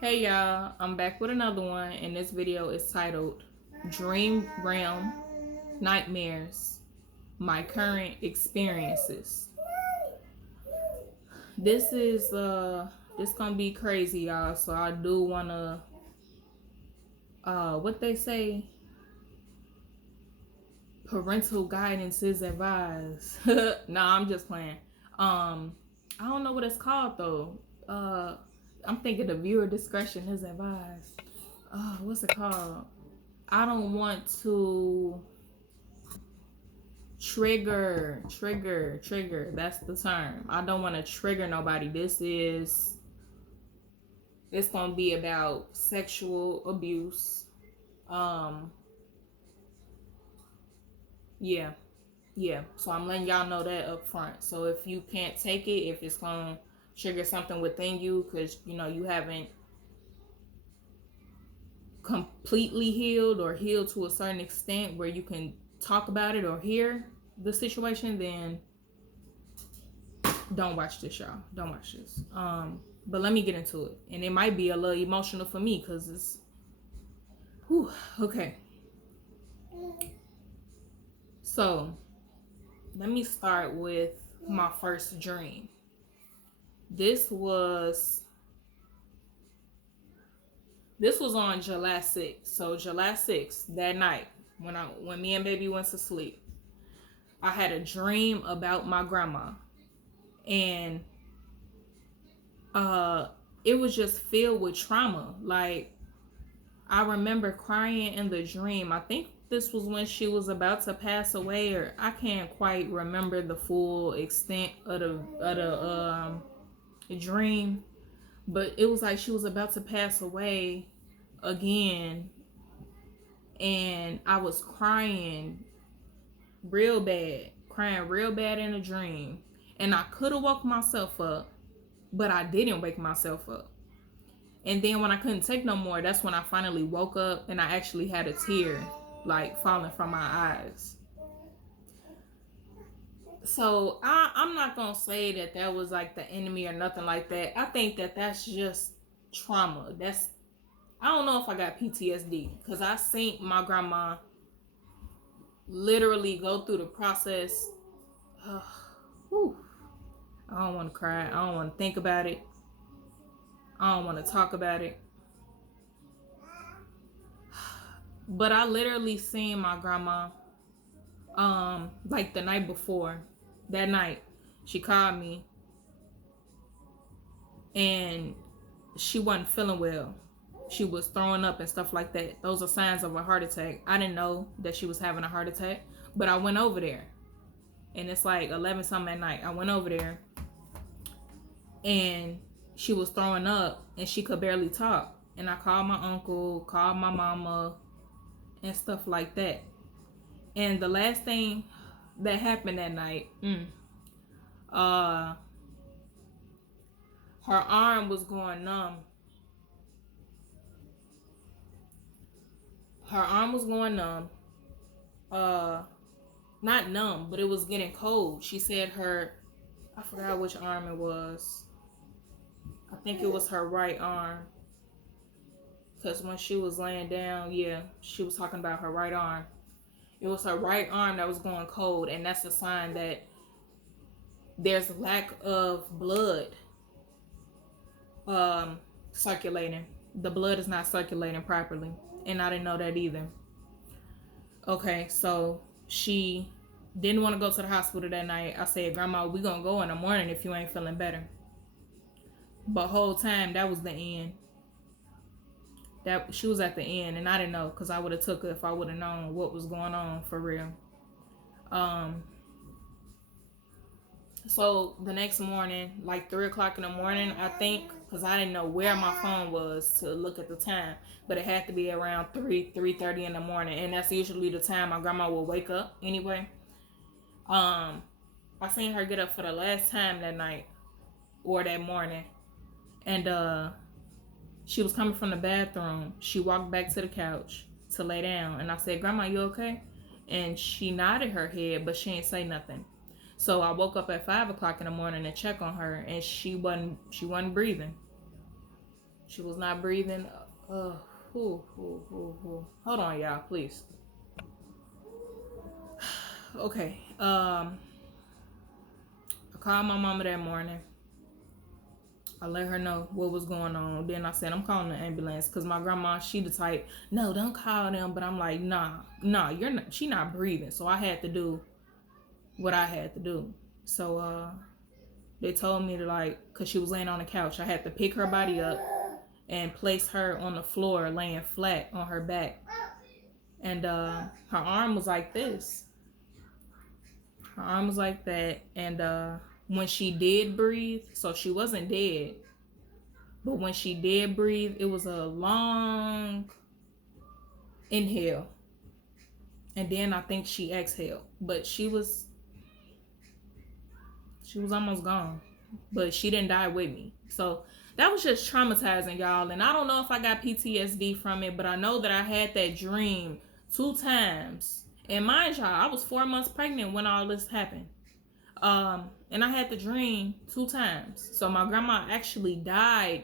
Hey y'all, I'm back with another one, and this video is titled Dream Realm Nightmares, My Current Experiences. This gonna be crazy, y'all, so I do wanna what they say, parental guidance is advised. Nah, I'm just playing. I don't know what it's called though. I'm thinking the viewer discretion is advised. What's it called? I don't want to trigger. That's the term. I don't want to trigger nobody. It's gonna be about sexual abuse. Um, yeah, yeah. So I'm letting y'all know that up front. So if you can't take it, if it's gonna trigger something within you, because you haven't completely healed or healed to a certain extent where you can talk about it or hear the situation, then don't watch this, y'all. Don't watch this. But let me get into it. And it might be a little emotional for me because it's whew, okay. So let me start with my first dream. This was on July 6th. So July 6th, that night, when me and baby went to sleep, I had a dream about my grandma. And it was just filled with trauma. Like, I remember crying in the dream. I think this was when she was about to pass away, or I can't quite remember the full extent of the dream, but it was like she was about to pass away again, and I was crying crying real bad in a dream, and I could have woke myself up, but I didn't wake myself up. And then when I couldn't take no more, that's when I finally woke up and I actually had a tear like falling from my eyes. So I'm not gonna say that was like the enemy or nothing like that. I think that's just trauma. I don't know if I got PTSD because I seen my grandma literally go through the process. Whew, I don't want to cry. I don't want to think about it. I don't want to talk about it. But I literally seen my grandma like the night before. That night she called me and she wasn't feeling well. She was throwing up and stuff like that. Those are signs of a heart attack. I didn't know that she was having a heart attack, but I went over there and it's like 11 something at night. I went over there and she was throwing up and she could barely talk. And I called my uncle, called my mama, and stuff like that. And the last thing that happened that night, her arm was going numb. Her arm was going numb. Not numb, but it was getting cold. She said I forgot which arm it was. I think it was her right arm. Because when she was laying down, yeah, she was talking about her right arm. It was her right arm that was going cold, and that's a sign that there's a lack of blood circulating. The blood is not circulating properly, and I didn't know that either. Okay, so she didn't want to go to the hospital that night. I said, Grandma, we gonna go in the morning if you ain't feeling better. But whole time that was the end. That she was at the end, and I didn't know because I would have took her if I would have known what was going on for real. So the next morning, like 3 o'clock in the morning, I think, because I didn't know where my phone was to look at the time, but it had to be around 3:30 in the morning, and that's usually the time my grandma will wake up anyway. I seen her get up for the last time that night or that morning, and she was coming from the bathroom. She walked back to the couch to lay down, and I said, Grandma, you okay? And she nodded her head, but she didn't say nothing. So I woke up at 5 o'clock in the morning to check on her, and she wasn't breathing. She was not breathing. Hold on, y'all, please. Okay. I called my mama that morning. I let her know what was going on. Then I said, I'm calling the ambulance, because my grandma, she the type, no, don't call them. But I'm like, nah, you're not. She not breathing. So I had to do what I had to do. So they told me to, like, because she was laying on the couch, I had to pick her body up and place her on the floor, laying flat on her back. And her arm was like this. Her arm was like that. And when she did breathe, so she wasn't dead, but when she did breathe, it was a long inhale. And then I think she exhaled. But she was almost gone. But she didn't die with me. So that was just traumatizing, y'all. And I don't know if I got PTSD from it, but I know that I had that dream 2 times. And mind y'all, I was 4 months pregnant when all this happened. And I had the dream 2 times. So my grandma actually died.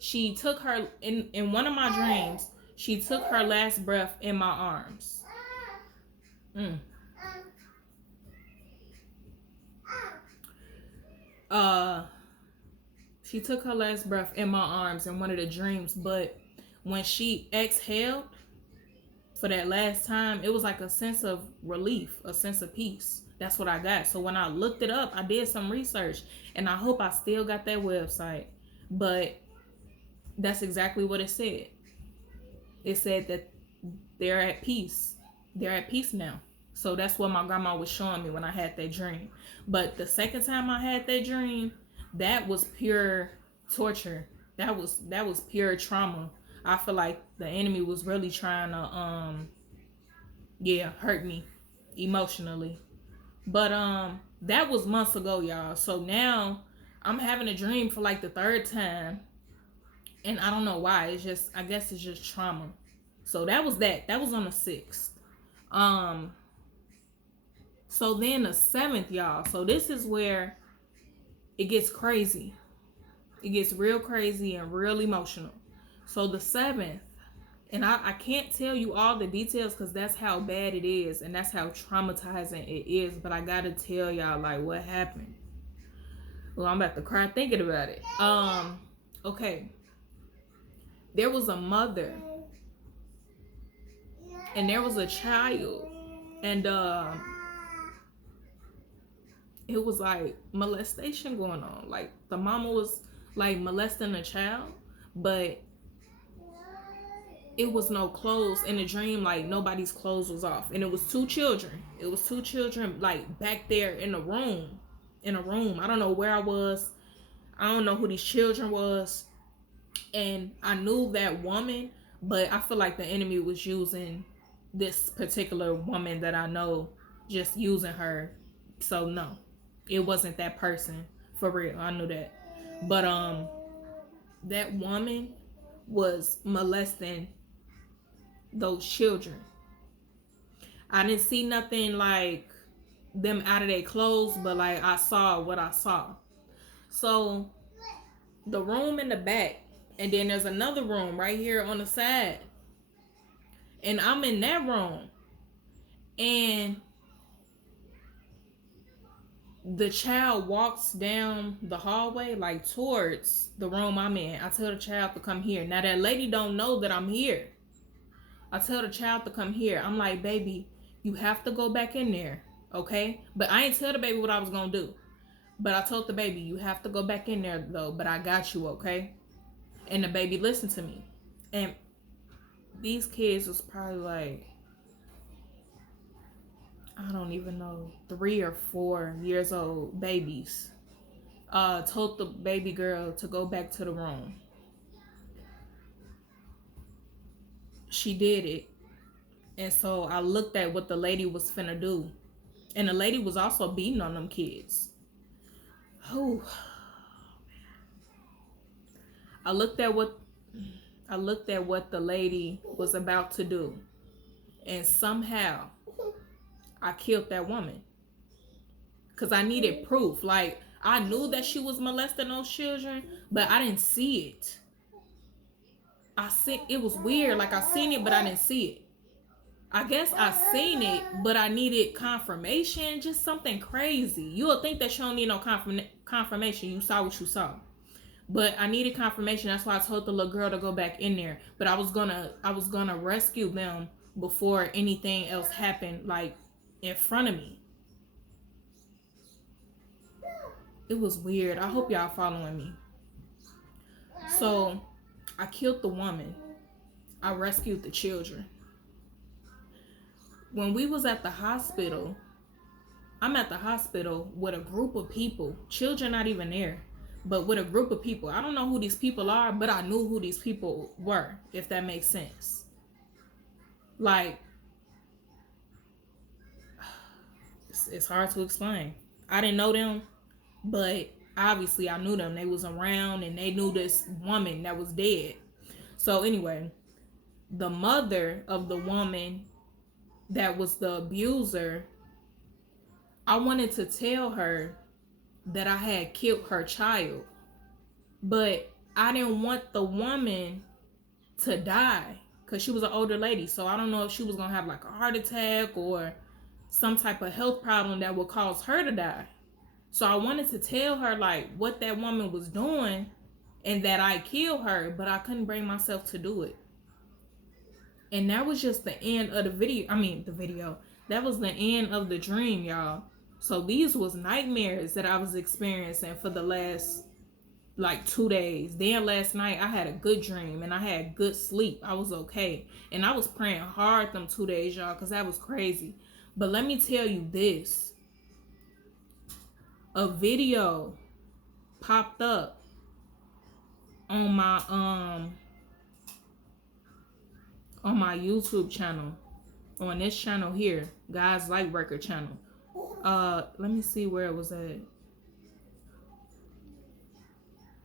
She took her, in one of my dreams, she took her last breath in my arms. She took her last breath in my arms in one of the dreams. But when she exhaled for that last time, it was like a sense of relief, a sense of peace. That's what I got. So when I looked it up, I did some research, and I hope I still got that website. But that's exactly what it said. It said that they're at peace. They're at peace now. So that's what my grandma was showing me when I had that dream. But the second time I had that dream, that was pure torture. That was pure trauma. I feel like the enemy was really trying to hurt me emotionally. But that was months ago, y'all. So now I'm having a dream for like the 3rd time. And I don't know why. It's just, I guess it's just trauma. So that was that. That was on the 6th. So then the 7th, y'all. So this is where it gets crazy. It gets real crazy and real emotional. So the 7th, and I can't tell you all the details because that's how bad it is and that's how traumatizing it is. But I gotta tell y'all, like, what happened. Well, I'm about to cry thinking about it. Okay. There was a mother and there was a child, and it was like molestation going on. Like the mama was like molesting the child, but it was no clothes in the dream. Like nobody's clothes was off, and it was 2 children. It was 2 children like back there in a room. I don't know where I was. I don't know who these children was. And I knew that woman, but I feel like the enemy was using this particular woman that I know, just using her. So no, it wasn't that person for real. I knew that. But that woman was molesting those children. I didn't see nothing like them out of their clothes, but like I saw what I saw. So the room in the back, and then there's another room right here on the side. And I'm in that room. And the child walks down the hallway, like towards the room I'm in. I tell the child to come here. Now that lady don't know that I'm here. I tell the child to come here. I'm like, baby, you have to go back in there. Okay? But I ain't tell the baby what I was going to do. But I told the baby, you have to go back in there though. But I got you, okay? And the baby listened to me. And these kids was probably like, I don't even know, 3 or 4 years old babies. Told the baby girl to go back to the room. She did it. And so I looked at what the lady was finna do. And the lady was also beating on them kids. Oh. I looked at what the lady was about to do. And somehow I killed that woman. Because I needed proof. Like, I knew that she was molesting those children, but I didn't see it. it was weird. Like I seen it, but I didn't see it. I guess I seen it, but I needed confirmation. Just something crazy. You would think that you don't need no confirmation. You saw what you saw. But I needed confirmation. That's why I told the little girl to go back in there. But I was gonna rescue them before anything else happened, like in front of me. It was weird. I hope y'all following me. So I killed the woman. I rescued the children. When we was at the hospital, I'm at the hospital with a group of people. Children not even there, but with a group of people. I don't know who these people are, but I knew who these people were, if that makes sense. Like, it's hard to explain. I didn't know them, but obviously I knew them. They was around and they knew this woman that was dead. So anyway, the mother of the woman that was the abuser, I wanted to tell her that I had killed her child, but I didn't want the woman to die because she was an older lady. So I don't know if she was gonna have like a heart attack or some type of health problem that would cause her to die. So I wanted to tell her like what that woman was doing and that I killed her, but I couldn't bring myself to do it. And that was just the end of the video. That was the end of the dream, y'all. So these was nightmares that I was experiencing for the last like 2 days. Then last night I had a good dream and I had good sleep. I was okay. And I was praying hard them 2 days, y'all, because that was crazy. But let me tell you this. A video popped up on my YouTube channel. On this channel here, God's Lightworker channel. Let me see where it was at.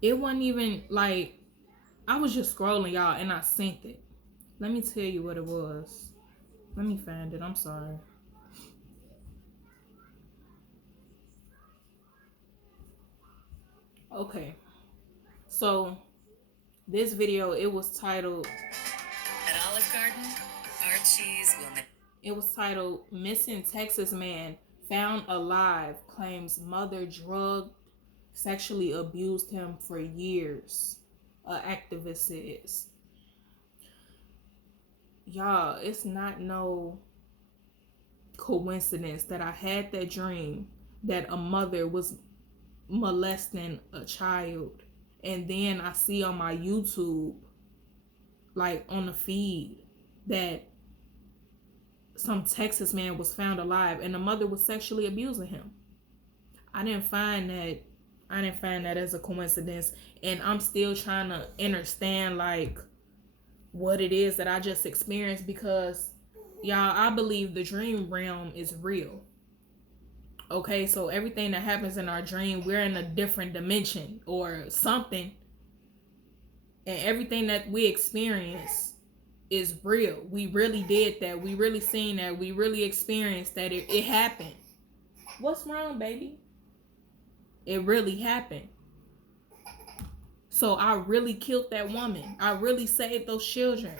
It wasn't even like, I was just scrolling, y'all, and I synced it. Let me tell you what it was. Let me find it. I'm sorry. Okay. So this video, it was titled At Olive Garden, our cheese will make. It was titled Missing Texas Man Found Alive Claims Mother Drugged, Sexually Abused him for years. An activist says. Y'all, it's not no coincidence that I had that dream that a mother was molesting a child. And then I see on my YouTube, like on the feed, that some Texas man was found alive and the mother was sexually abusing him. I didn't find that as a coincidence. And I'm still trying to understand like what it is that I just experienced, because y'all, I believe the dream realm is real. Okay, so everything that happens in our dream, we're in a different dimension or something. And everything that we experience is real. We really did that. We really seen that. We really experienced that. It happened. What's wrong, baby? It really happened. So I really killed that woman. I really saved those children.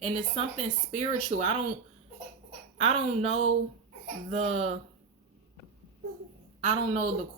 And it's something spiritual. I don't know the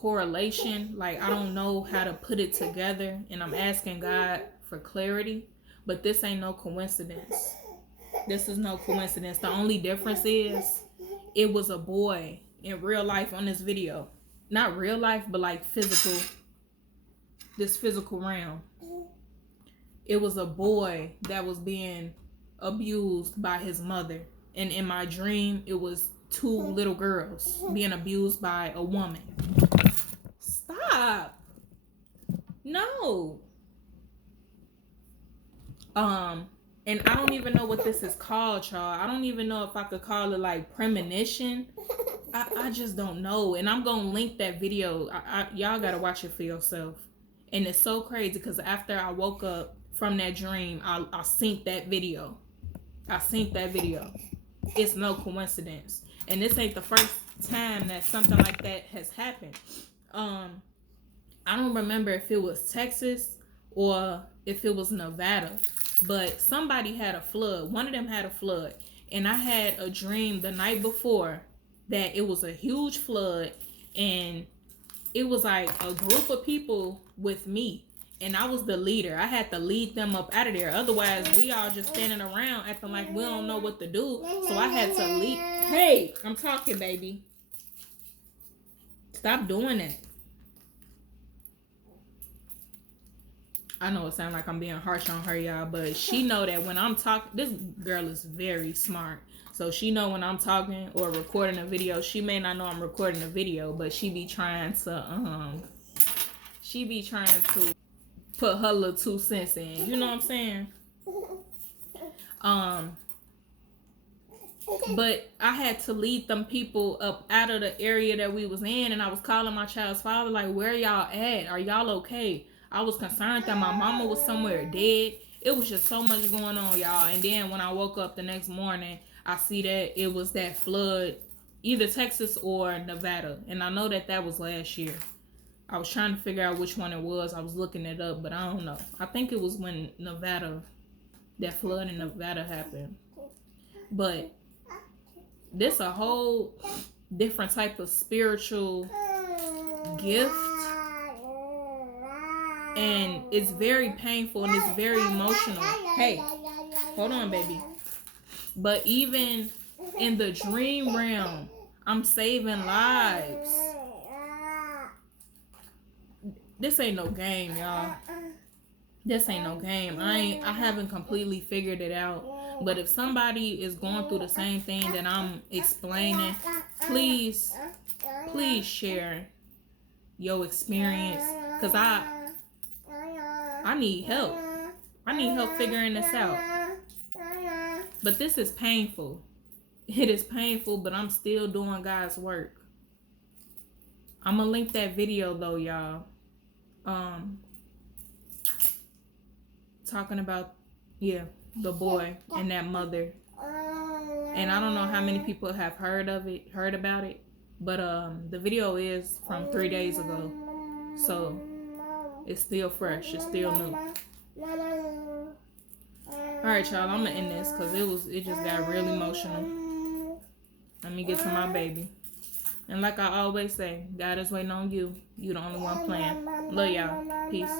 correlation. Like, I don't know how to put it together. And I'm asking God for clarity. But this ain't no coincidence. This is no coincidence. The only difference is it was a boy in real life on this video. Not real life, but like physical. This physical realm. It was a boy that was being abused by his mother. And in my dream, it was 2 little girls being abused by a woman. Stop. No. And I don't even know what this is called, y'all. I don't even know if I could call it like premonition. I just don't know. And I'm gonna link that video. Y'all gotta watch it for yourself. And it's so crazy because after I woke up from that dream, I synced that video. It's no coincidence. And this ain't the first time that something like that has happened. I don't remember if it was Texas or if it was Nevada. but somebody had a flood. One of them had a flood. And I had a dream the night before that it was a huge flood, and it was like a group of people with me, and I was the leader. I had to lead them up out of there. Otherwise, we all just standing around acting like we don't know what to do. So I had to lead. Hey, I'm talking, baby. Stop doing that. I know it sounds like I'm being harsh on her, y'all, but she know that when I'm talking, this girl is very smart. So she know when I'm talking or recording a video. She may not know I'm recording a video, but she be trying to put her little 2 cents in. You know what I'm saying? But I had to lead them people up out of the area that we was in, and I was calling my child's father, like, where y'all at? Are y'all okay? I was concerned that my mama was somewhere dead. It was just so much going on, y'all. And then when I woke up the next morning, I see that it was that flood, either Texas or Nevada. And I know that was last year. I was trying to figure out which one it was. I was looking it up, but I don't know. I think it was when that flood in Nevada happened. But this a whole different type of spiritual gift, and it's very painful and it's very emotional. Hey, hold on, baby. But even in the dream realm, I'm saving lives. This ain't no game, y'all. This ain't no game. I haven't completely figured it out. But if somebody is going through the same thing that I'm explaining, please share your experience, because I need help. I need help figuring this out. But this is painful. It is painful, but I'm still doing God's work. I'm gonna link that video though, y'all. Talking about the boy and that mother. And I don't know how many people have heard about it, but the video is from 3 days ago, so it's still fresh, it's still new. Alright, y'all, I'm gonna end this because it just got real emotional. Let me get to my baby. And like I always say, God is waiting on you. You the only one playing. Love y'all. Peace.